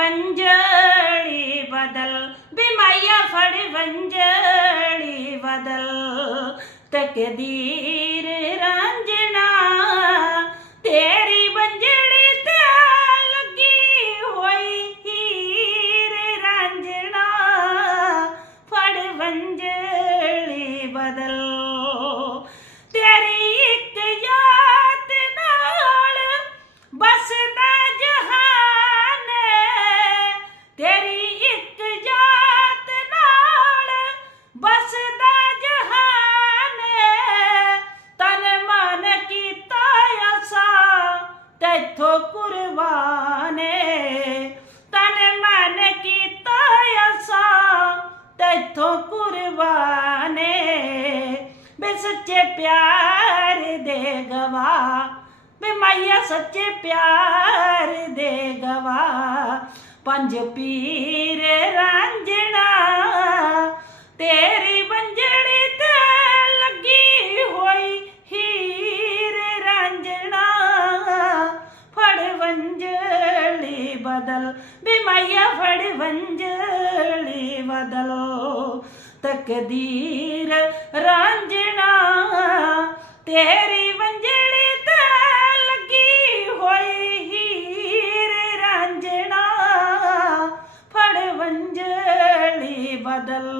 ਵੰਜੜੀ ਬਦਲ ਵੀ ਫੜ ਵੰਜੜੀ ਬਦਲ ਤਕਦੀਰ ਰਾਂਝਣਾ ਤੇਰੀ ਵੰਜੜੀ ਤੇ ਲੱਗੀ ਹੋਈ ਹੀਰ ਰਾਂਝਣਾ ਫੜ ਵੰਜੜੀ ਬਦਲ ਇੱਥੋਂ ਕੁਰਬਾਨੇ। ਤਨ ਮਨ ਕੀਤਾ ਅਸਾ ਤੈਥੋਂ ਕੁਰਬਾਨੇ। ਬੇ ਸੱਚੇ ਪਿਆਰ ਦੇ ਗਵਾ ਬੇ ਮਾਇਆ ਸੱਚੇ ਪਿਆਰ ਦੇ ਗਵਾ ਪੰਜ ਪੀਰ ਰਾਂਝਣਾ वदल बे माया फड़ वंजली वदल। तकदीर ਰਾਂਝਣਾ ਤੇਰੀ ਵੰਜਲੀ ਤੇ ਲੱਗੀ ਹੋਈ ਹੀਰ ਰਾਂਝਣਾ ਫੜ ਵੰਜਲੀ ਬਦਲ